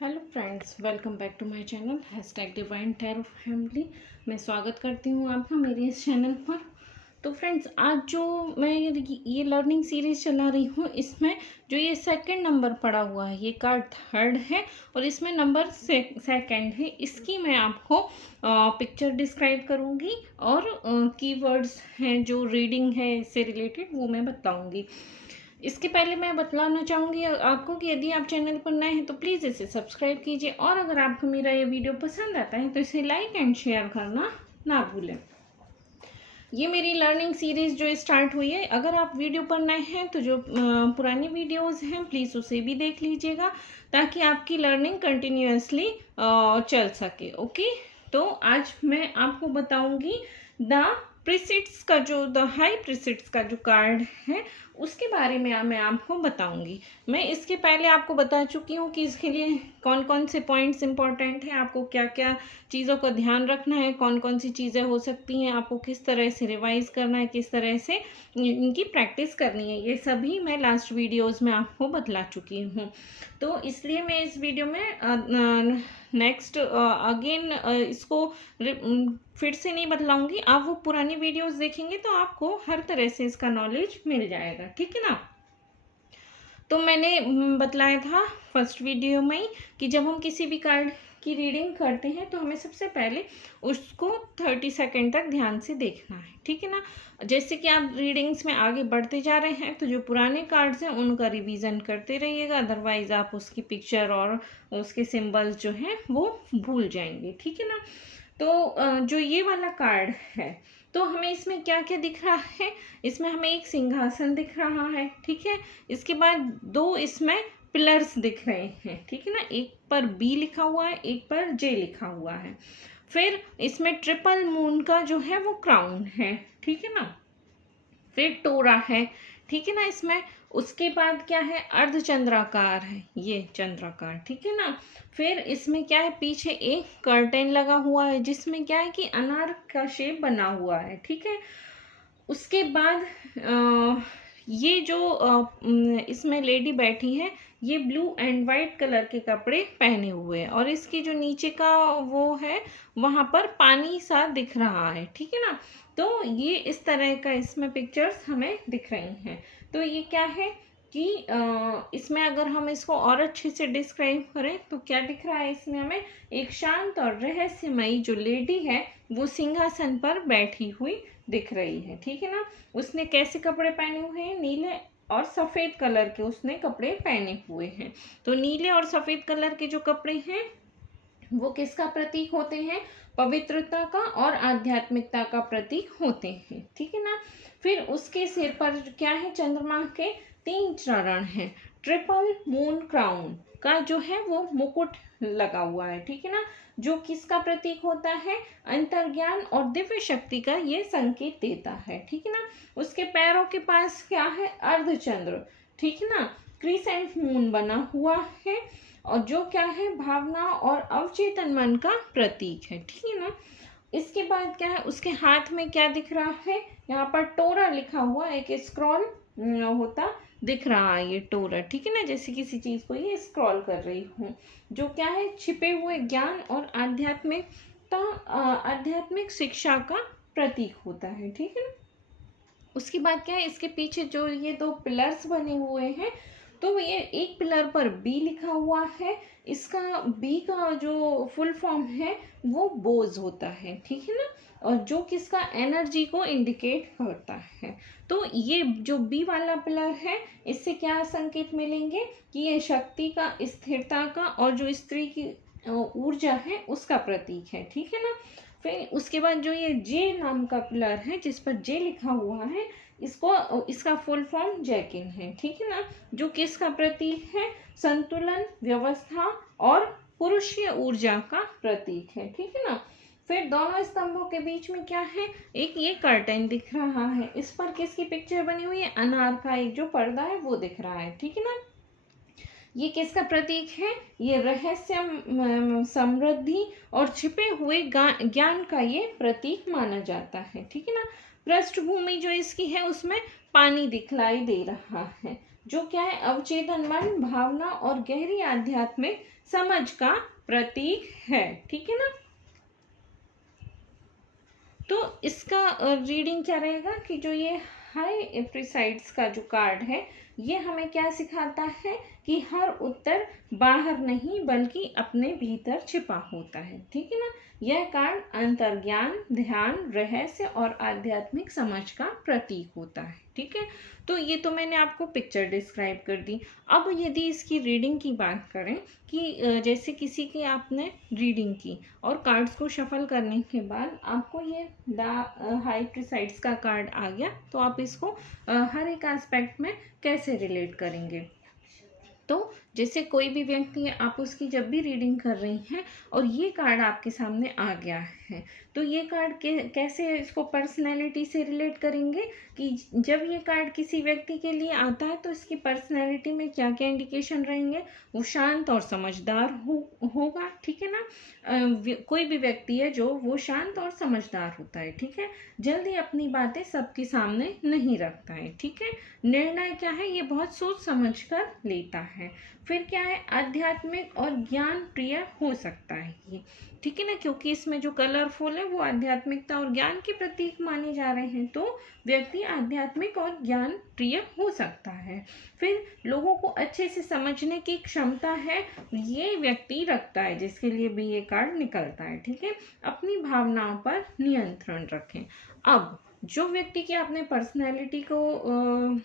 Hello friends, welcome back to my channel #divine tarot family. मैं स्वागत करती हूँ आपका मेरे इस चैनल पर। तो फ्रेंड्स, आज जो मैं ये लर्निंग सीरीज़ चला रही हूँ, इसमें जो ये सेकंड नंबर पड़ा हुआ है, ये कार्ड थर्ड है और इसमें नंबर सेकंड है। इसकी मैं आपको पिक्चर डिस्क्राइब करूँगी और कीवर्ड्स हैं जो रीडिंग है इससे रिलेटेड, वो मैं बताऊँगी। इसके पहले मैं बतलाना चाहूँगी आपको कि यदि आप चैनल पर नए हैं तो प्लीज़ इसे सब्सक्राइब कीजिए और अगर आपको मेरा ये वीडियो पसंद आता है तो इसे लाइक एंड शेयर करना ना भूलें। ये मेरी लर्निंग सीरीज़ जो स्टार्ट हुई है, अगर आप वीडियो पर नए हैं तो जो पुरानी वीडियोस हैं प्लीज़ उसे भी देख लीजिएगा ताकि आपकी लर्निंग कंटिन्यूअसली चल सके। ओके, तो आज मैं आपको बताऊंगी द प्रीसिट्स का जो द हाई प्रीसिट्स का जो कार्ड है उसके बारे में मैं आपको बताऊंगी। मैं इसके पहले आपको बता चुकी हूँ कि इसके लिए कौन कौन से पॉइंट्स इंपॉर्टेंट हैं, आपको क्या क्या चीज़ों का ध्यान रखना है, कौन कौन सी चीज़ें हो सकती हैं, आपको किस तरह से रिवाइज करना है, किस तरह से इनकी प्रैक्टिस करनी है, ये सभी मैं लास्ट वीडियोस में आपको बतला चुकी हूँ। तो इसलिए मैं इस वीडियो में नेक्स्ट अगेन इसको फिर से नहीं बतलाऊंगी। आप वो पुरानी वीडियोस देखेंगे तो आपको हर तरह से इसका नॉलेज मिल जाएगा, ठीक है ना। तो मैंने बतलाया था फर्स्ट वीडियो में ही कि जब हम किसी भी कार्ड की रीडिंग करते हैं तो हमें सबसे पहले उसको 30 सेकंड तक ध्यान से देखना है, ठीक है ना। जैसे कि आप रीडिंग्स में आगे बढ़ते जा रहे हैं तो जो पुराने कार्ड्स हैं उनका रिवीजन करते रहिएगा, अदरवाइज आप उसकी पिक्चर और उसके सिंबल्स जो हैं वो भूल जाएंगे, ठीक है ना। तो जो ये वाला कार्ड है तो हमें इसमें क्या क्या दिख रहा है, इसमें हमें एक सिंहासन दिख रहा है, ठीक है। इसके बाद दो इसमें पिलर्स दिख रहे हैं, ठीक है ना। एक पर बी लिखा हुआ है, एक पर जे लिखा हुआ है। फिर इसमें ट्रिपल मून का जो है वो क्राउन है, ठीक है ना। फिर टोरा है, ठीक है ना इसमें। उसके बाद क्या है, अर्धचंद्राकार है, ये चंद्राकार, ठीक है ना। फिर इसमें क्या है, पीछे एक कर्टेन लगा हुआ है जिसमें क्या है कि अनार का शेप बना हुआ है, ठीक है। उसके बाद ये जो इसमें लेडी बैठी है, ये ब्लू एंड वाइट कलर के कपड़े पहने हुए हैं और इसकी जो नीचे का वो है वहां पर पानी सा दिख रहा है, ठीक है ना। तो ये इस तरह का इसमें पिक्चर्स हमें दिख रही हैं। तो ये क्या है कि इसमें अगर हम इसको और अच्छे से डिस्क्राइब करें तो क्या दिख रहा है, इसमें हमें एक शांत और रहस्यमयी जो लेडी है वो सिंहासन पर बैठी हुई दिख रही है, ठीक है ना। उसने कैसे कपड़े पहने हुए हैं, नीले और सफेद कलर के उसने कपड़े पहने हुए हैं। तो नीले और सफेद कलर के जो कपड़े हैं वो किसका प्रतीक होते हैं, पवित्रता का और आध्यात्मिकता का प्रतीक होते हैं, ठीक है ना। फिर उसके सिर पर क्या है, चंद्रमा के 3 चरण हैं। ट्रिपल मून क्राउन का जो है वो मुकुट लगा हुआ है, ठीक है ना, जो किसका प्रतीक होता है, अंतर्ज्ञान और दिव्य शक्ति का ये संकेत देता है, ठीक है ना। उसके पैरों के पास क्या है, अर्धचंद्र, ठीक है ना, क्रिसेंट मून बना हुआ है और जो क्या है, भावना और अवचेतन मन का प्रतीक है, ठीक है ना। इसके बाद क्या है, उसके हाथ में क्या दिख रहा है, यहाँ पर टोरा लिखा हुआ एक स्क्रॉल होता दिख रहा है, ये टोरा, ठीक है ना, जैसे किसी चीज को ये स्क्रॉल कर रही हूँ, जो क्या है, छिपे हुए ज्ञान और आध्यात्मिक शिक्षा का प्रतीक होता है, ठीक है ना। उसके बाद क्या है, इसके पीछे जो ये 2 पिलर्स बने हुए हैं तो ये एक पिलर पर बी लिखा हुआ है, इसका बी का जो फुल फॉर्म है वो बोझ होता है, ठीक है ना, और जो किसका एनर्जी को इंडिकेट करता है। तो ये जो बी वाला पिलर है इससे क्या संकेत मिलेंगे कि ये शक्ति का, स्थिरता का और जो स्त्री की ऊर्जा है उसका प्रतीक है, ठीक है ना। फिर उसके बाद जो ये जे नाम का पिलर है जिस पर जे लिखा हुआ है, इसका फुल फॉर्म जैकिन है, ठीक है ना, जो किसका प्रतीक है, संतुलन, व्यवस्था और पुरुषीय ऊर्जा का प्रतीक है, ठीक है ना। फिर दोनों स्तंभों के बीच में क्या है, एक ये कर्टेन दिख रहा है, इस पर किसकी पिक्चर बनी हुई है, अनार का एक जो पर्दा है वो दिख रहा है, ठीक है ना। ये किसका प्रतीक है, ये रहस्य, समृद्धि और छिपे हुए ज्ञान का ये प्रतीक माना जाता है, ठीक है ना। पृष्ठभूमि जो इसकी है उसमें पानी दिखलाई दे रहा है। जो क्या है, अवचेतन मन, भावना और गहरी आध्यात्मिक समझ का प्रतीक है। ठीक है ना। तो इसका रीडिंग क्या रहेगा कि जो ये हाई एप्रिसाइड्स का जो कार्ड है, ये हमें क्या सिखाता है कि हर उत्तर बाहर नहीं बल्कि अपने भीतर छिपा होता है। ठीक है ना। यह कार्ड अंतर्ज्ञान, ध्यान, रहस्य और आध्यात्मिक समझ का प्रतीक होता है। ठीक है। तो ये तो मैंने आपको पिक्चर डिस्क्राइब कर दी। अब यदि इसकी रीडिंग की बात करें कि जैसे किसी की आपने रीडिंग की और कार्ड्स को शफल करने के बाद आपको ये द हाई प्रिसाइड्स का कार्ड आ गया, तो आप इसको हर एक एस्पेक्ट में कैसे रिलेट करेंगे। तो जैसे कोई भी व्यक्ति है, आप उसकी जब भी रीडिंग कर रही हैं और ये कार्ड आपके सामने आ गया है, तो ये कार्ड कैसे इसको पर्सनैलिटी से रिलेट करेंगे कि जब ये कार्ड किसी व्यक्ति के लिए आता है तो इसकी पर्सनैलिटी में क्या क्या इंडिकेशन रहेंगे। वो शांत और समझदार होगा। ठीक है ना। कोई भी व्यक्ति है जो वो शांत और समझदार होता है। ठीक है। जल्दी अपनी बातें सबके सामने नहीं रखता है। ठीक है। निर्णय क्या है, ये बहुत सोच समझ कर लेता है। फिर क्या है, आध्यात्मिक और ज्ञान प्रिय हो सकता है ये। ठीक है ना, क्योंकि इसमें जो कलरफुल है वो आध्यात्मिकता और ज्ञान के प्रतीक माने जा रहे हैं, तो व्यक्ति आध्यात्मिक और ज्ञान प्रिय हो सकता है। फिर लोगों को अच्छे से समझने की क्षमता है, ये व्यक्ति रखता है, जिसके लिए भी ये कार्ड निकलता है। ठीक है। अपनी भावनाओं पर नियंत्रण रखें। अब जो व्यक्ति की आपने पर्सनैलिटी को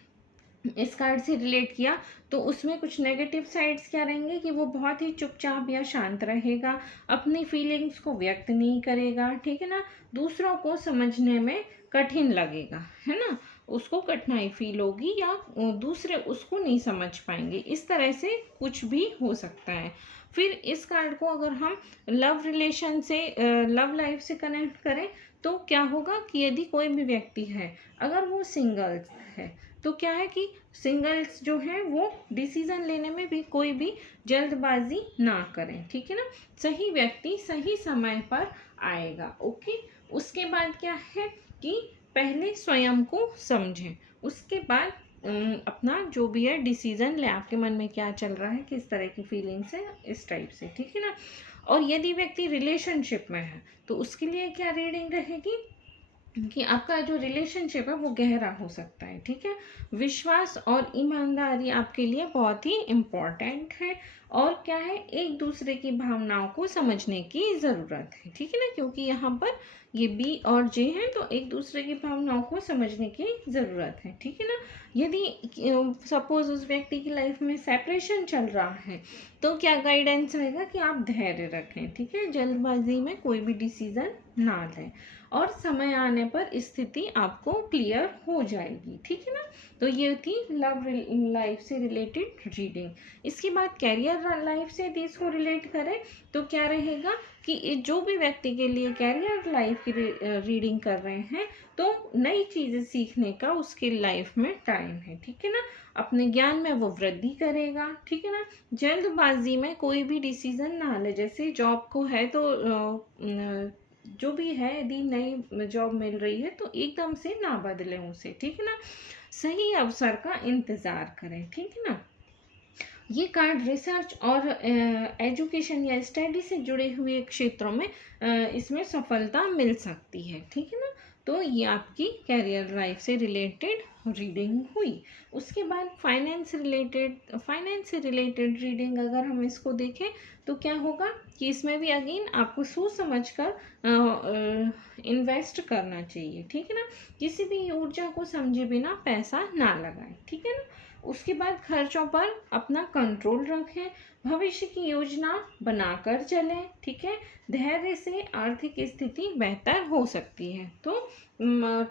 इस कार्ड से रिलेट किया, तो उसमें कुछ नेगेटिव साइड्स क्या रहेंगे कि वो बहुत ही चुपचाप या शांत रहेगा, अपनी फीलिंग्स को व्यक्त नहीं करेगा। ठीक है ना। दूसरों को समझने में कठिन लगेगा, है ना, उसको कठिनाई फील होगी या दूसरे उसको नहीं समझ पाएंगे। इस तरह से कुछ भी हो सकता है। फिर इस कार्ड को अगर हम लव रिलेशन से, लव लाइफ से कनेक्ट करें, तो क्या होगा कि यदि कोई भी व्यक्ति है, अगर वो सिंगल है, तो क्या है कि सिंगल्स जो हैं वो डिसीजन लेने में भी कोई भी जल्दबाजी ना करें। ठीक है ना। सही व्यक्ति सही समय पर आएगा। ओके। उसके बाद क्या है कि पहले स्वयं को समझें, उसके बाद अपना जो भी है डिसीजन ले, आपके मन में क्या चल रहा है, किस तरह की फीलिंग्स है, इस टाइप से। ठीक है ना। और यदि व्यक्ति रिलेशनशिप में है, तो उसके लिए क्या रीडिंग रहेगी कि आपका जो रिलेशनशिप है वो गहरा हो सकता है। ठीक है। विश्वास और ईमानदारी आपके लिए बहुत ही इम्पोर्टेंट है। और क्या है, एक दूसरे की भावनाओं को समझने की ज़रूरत है। ठीक है ना, क्योंकि यहाँ पर ये बी और जे हैं, तो एक दूसरे की भावनाओं को समझने की ज़रूरत है। ठीक है ना। यदि सपोज उस व्यक्ति की लाइफ में सेपरेशन चल रहा है, तो क्या गाइडेंस रहेगा कि आप धैर्य रखें। ठीक है। जल्दबाजी में कोई भी डिसीजन ना लें और समय आने पर स्थिति आपको क्लियर हो जाएगी। ठीक है ना। तो ये थी लव लाइफ से रिलेटेड रीडिंग। इसके बाद कैरियर लाइफ से यदि इसको रिलेट करें, तो क्या रहेगा कि जो भी व्यक्ति के लिए कैरियर लाइफ की रीडिंग कर रहे हैं, तो नई चीज़ें सीखने का उसके लाइफ में टाइम है। ठीक है ना। अपने ज्ञान में वो वृद्धि करेगा। ठीक है ना। जल्दबाजी में कोई भी डिसीजन ना ले, जैसे जॉब को है तो जो भी है, यदि नई जॉब मिल रही है तो एकदम से ना बदलें उसे। ठीक है ना। सही अवसर का इंतज़ार करें। ठीक है ना। ये कार्ड रिसर्च और एजुकेशन या स्टडी से जुड़े हुए क्षेत्रों में इसमें सफलता मिल सकती है। ठीक है ना। तो ये आपकी कैरियर लाइफ से रिलेटेड रीडिंग हुई। उसके बाद फाइनेंस से रिलेटेड रीडिंग अगर हम इसको देखें, तो क्या होगा कि इसमें भी अगेन आपको सोच समझ कर इन्वेस्ट करना चाहिए। ठीक है ना। किसी भी ऊर्जा को समझे बिना पैसा ना लगाएं। ठीक है ना। उसके बाद खर्चों पर अपना कंट्रोल रखें, भविष्य की योजना बनाकर चलें। ठीक है। धैर्य से आर्थिक स्थिति बेहतर हो सकती है। तो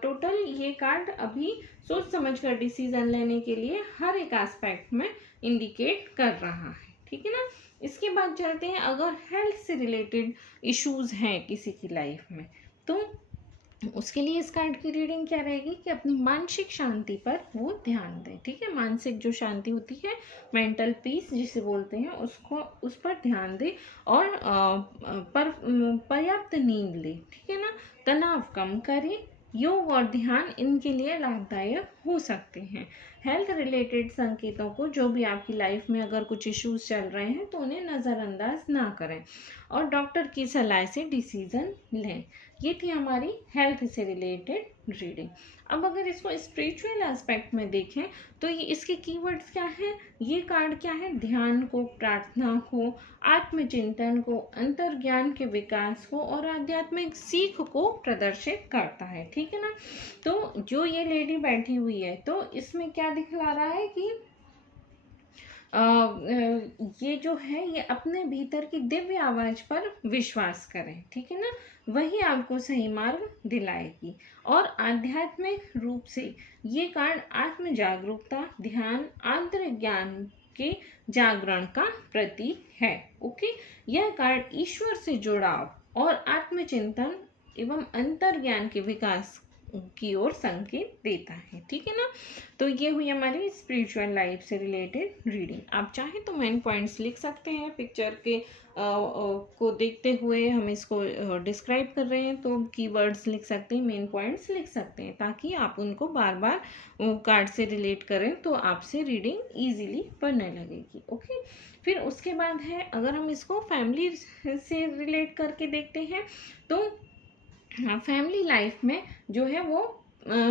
टोटल ये कार्ड अभी सोच समझकर डिसीजन लेने के लिए हर एक एस्पेक्ट में इंडिकेट कर रहा है। ठीक है ना। इसके बाद चलते हैं, अगर हेल्थ से रिलेटेड इश्यूज हैं किसी की लाइफ में, तो उसके लिए इस कार्ड की रीडिंग क्या रहेगी कि अपनी मानसिक शांति पर वो ध्यान दें। ठीक है। मानसिक जो शांति होती है, मेंटल पीस जिसे बोलते हैं, उसको उस पर ध्यान दें और पर्याप्त नींद लें। ठीक है ना। तनाव कम करें। योग और ध्यान इनके लिए लाभदायक हो सकते हैं। हेल्थ रिलेटेड संकेतों को, जो भी आपकी लाइफ में अगर कुछ इश्यूज चल रहे हैं तो उन्हें नज़रअंदाज ना करें और डॉक्टर की सलाह से डिसीजन लें। ये थी हमारी हेल्थ से रिलेटेड रीडिंग। अब अगर इसको स्पिरिचुअल एस्पेक्ट में देखें तो ये इसके कीवर्ड्स क्या हैं, ये कार्ड क्या है, ध्यान को, प्रार्थना को, आत्मचिंतन को, अंतर्ज्ञान के विकास को और आध्यात्मिक सीख को प्रदर्शित करता है। ठीक है ना। तो जो ये लेडी बैठी हुई है तो इसमें क्या दिखला रहा है कि ये जो है ये अपने भीतर की दिव्य आवाज पर विश्वास करें। ठीक है ना, वही आपको सही मार्ग दिलाएगी। और आध्यात्मिक रूप से ये कार्ड आत्म जागरूकता, ध्यान, आंतरिक ज्ञान के जागरण का प्रतीक है। ओके, यह कार्ड ईश्वर से जुड़ाव और आत्मचिंतन एवं अंतर्ज्ञान के विकास की ओर संकेत देता है। ठीक है ना। तो ये हुई हमारी स्पिरिचुअल लाइफ से रिलेटेड रीडिंग। आप चाहें तो मेन पॉइंट्स लिख सकते हैं, पिक्चर के को देखते हुए हम इसको डिस्क्राइब कर रहे हैं तो कीवर्ड्स लिख सकते हैं, मेन पॉइंट्स लिख सकते हैं, ताकि आप उनको बार बार कार्ड से रिलेट करें तो आपसे रीडिंग ईजिली पढ़ने लगेगी। ओके, फिर उसके बाद है अगर हम इसको फैमिली से रिलेट करके देखते हैं तो फैमिली लाइफ में जो है वो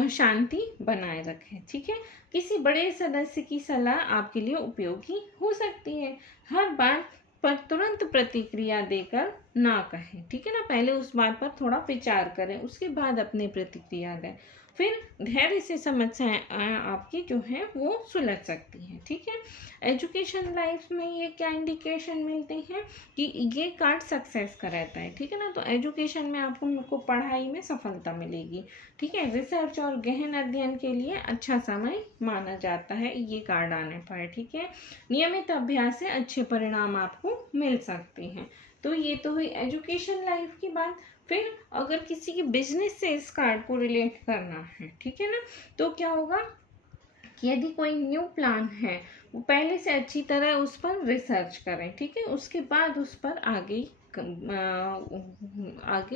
शांति बनाए रखें। ठीक है, किसी बड़े सदस्य की सलाह आपके लिए उपयोगी हो सकती है। हर बात पर तुरंत प्रतिक्रिया देकर ना कहें। ठीक है ना, पहले उस बात पर थोड़ा विचार करें, उसके बाद अपनी प्रतिक्रिया दें। फिर धैर्य से समस्याएं आपकी जो है वो सुलझ सकती हैं। ठीक है, एजुकेशन लाइफ में ये क्या इंडिकेशन मिलते हैं कि ये कार्ड सक्सेस का रहता है। ठीक है ना, तो एजुकेशन में आपको पढ़ाई में सफलता मिलेगी। ठीक है, रिसर्च और गहन अध्ययन के लिए अच्छा समय माना जाता है ये कार्ड आने पर। ठीक है, नियमित अभ्यास से अच्छे परिणाम आपको मिल सकते हैं। तो ये तो हुई एजुकेशन लाइफ की बात। फिर अगर किसी की बिजनेस से इस कार्ड को रिलेट करना है, ठीक है ना, तो क्या होगा कि यदि कोई न्यू प्लान है वो पहले से अच्छी तरह उस पर रिसर्च करें। ठीक है, उसके बाद उस पर आगे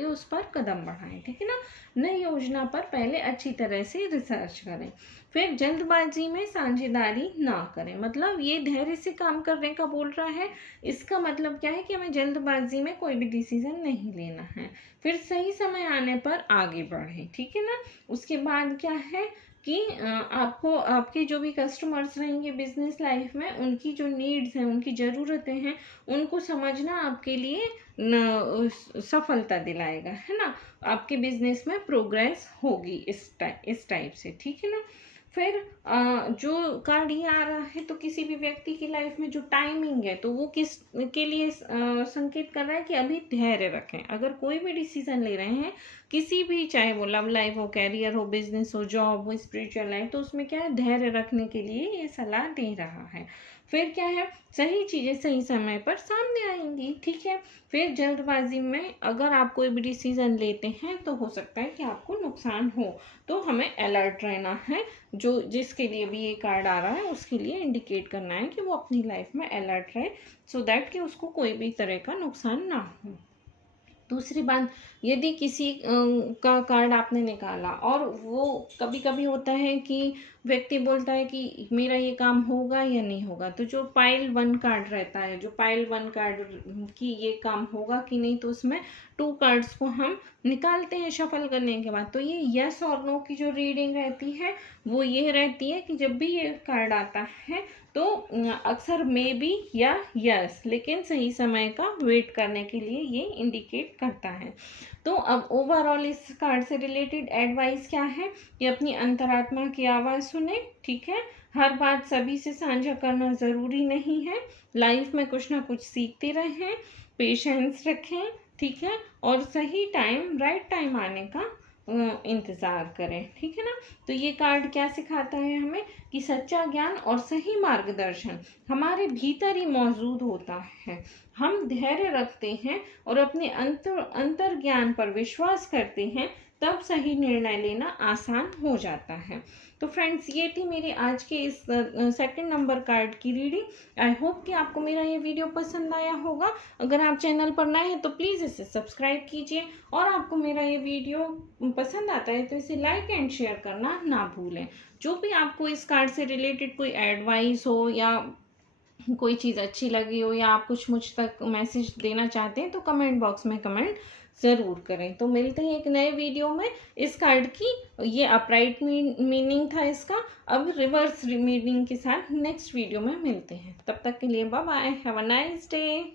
उस पर कदम बढ़ाएं। ठीक है ना, नई योजना पर पहले अच्छी तरह से रिसर्च करें। फिर जल्दबाजी में साझेदारी ना करें, मतलब ये धैर्य से काम करने का बोल रहा है। इसका मतलब क्या है कि हमें जल्दबाजी में कोई भी डिसीजन नहीं लेना है। फिर सही समय आने पर आगे बढ़ें। ठीक है ना, उसके बाद क्या है कि आपको आपके जो भी कस्टमर्स रहेंगे बिजनेस लाइफ में, उनकी जो नीड्स हैं, उनकी ज़रूरतें हैं, उनको समझना आपके लिए सफलता दिलाएगा, है ना। आपके बिजनेस में प्रोग्रेस होगी इस टाइप से। ठीक है ना। फिर जो कार्ड ये आ रहा है तो किसी भी व्यक्ति की लाइफ में जो टाइमिंग है तो वो किस के लिए संकेत कर रहा है कि अभी धैर्य रखें। अगर कोई भी डिसीजन ले रहे हैं किसी भी, चाहे वो लव लाइफ हो, कैरियर हो, बिजनेस हो, जॉब हो, स्पिरिचुअल लाइफ, तो उसमें क्या है, धैर्य रखने के लिए ये सलाह दे रहा है। फिर क्या है, सही चीज़ें सही समय पर सामने आएंगी। ठीक है, फिर जल्दबाजी में अगर आप कोई भी डिसीजन लेते हैं तो हो सकता है कि आपको नुकसान हो, तो हमें अलर्ट रहना है। जो जिसके लिए भी ये कार्ड आ रहा है उसके लिए इंडिकेट करना है कि वो अपनी लाइफ में अलर्ट रहे, सो दैट कि उसको कोई भी तरह का नुकसान ना हो। दूसरी बात, यदि किसी का कार्ड आपने निकाला और वो कभी कभी होता है कि व्यक्ति बोलता है कि मेरा ये काम होगा या नहीं होगा, तो जो पाइल 1 कार्ड रहता है, जो पाइल 1 कार्ड की ये काम होगा कि नहीं, तो उसमें 2 कार्ड्स को हम निकालते हैं शफल करने के बाद। तो ये यस और नो की जो रीडिंग रहती है वो ये रहती है कि जब भी ये कार्ड आता है तो अक्सर मे बी या यस, लेकिन सही समय का वेट करने के लिए ये इंडिकेट करता है। तो अब ओवरऑल इस कार्ड से रिलेटेड एडवाइस क्या है कि अपनी अंतरात्मा की आवाज़ सुने। ठीक है, हर बात सभी से साझा करना ज़रूरी नहीं है, लाइफ में कुछ ना कुछ सीखते रहें, पेशेंस रखें। ठीक है, और सही टाइम, राइट टाइम आने का इंतज़ार करें। ठीक है ना, तो ये कार्ड क्या सिखाता है हमें कि सच्चा ज्ञान और सही मार्गदर्शन हमारे भीतर ही मौजूद होता है। हम धैर्य रखते हैं और अपने अंतर ज्ञान पर विश्वास करते हैं, तब सही निर्णय लेना आसान हो जाता है। तो फ्रेंड्स, ये थी मेरी आज के इस सेकंड नंबर कार्ड की रीडिंग। आई होप कि आपको मेरा ये वीडियो पसंद आया होगा। अगर आप चैनल पर नए हैं तो प्लीज़ इसे सब्सक्राइब कीजिए, और आपको मेरा ये वीडियो पसंद आता है तो इसे लाइक एंड शेयर करना ना भूलें। जो भी आपको इस कार्ड से रिलेटेड कोई एडवाइस हो या कोई चीज़ अच्छी लगी हो या आप कुछ मुझ तक मैसेज देना चाहते हैं तो कमेंट बॉक्स में कमेंट ज़रूर करें। तो मिलते हैं एक नए वीडियो में। इस कार्ड की ये अपराइट मीनिंग था इसका, अब रिवर्स मीनिंग के साथ नेक्स्ट वीडियो में मिलते हैं। तब तक के लिए bye bye, have a nice day.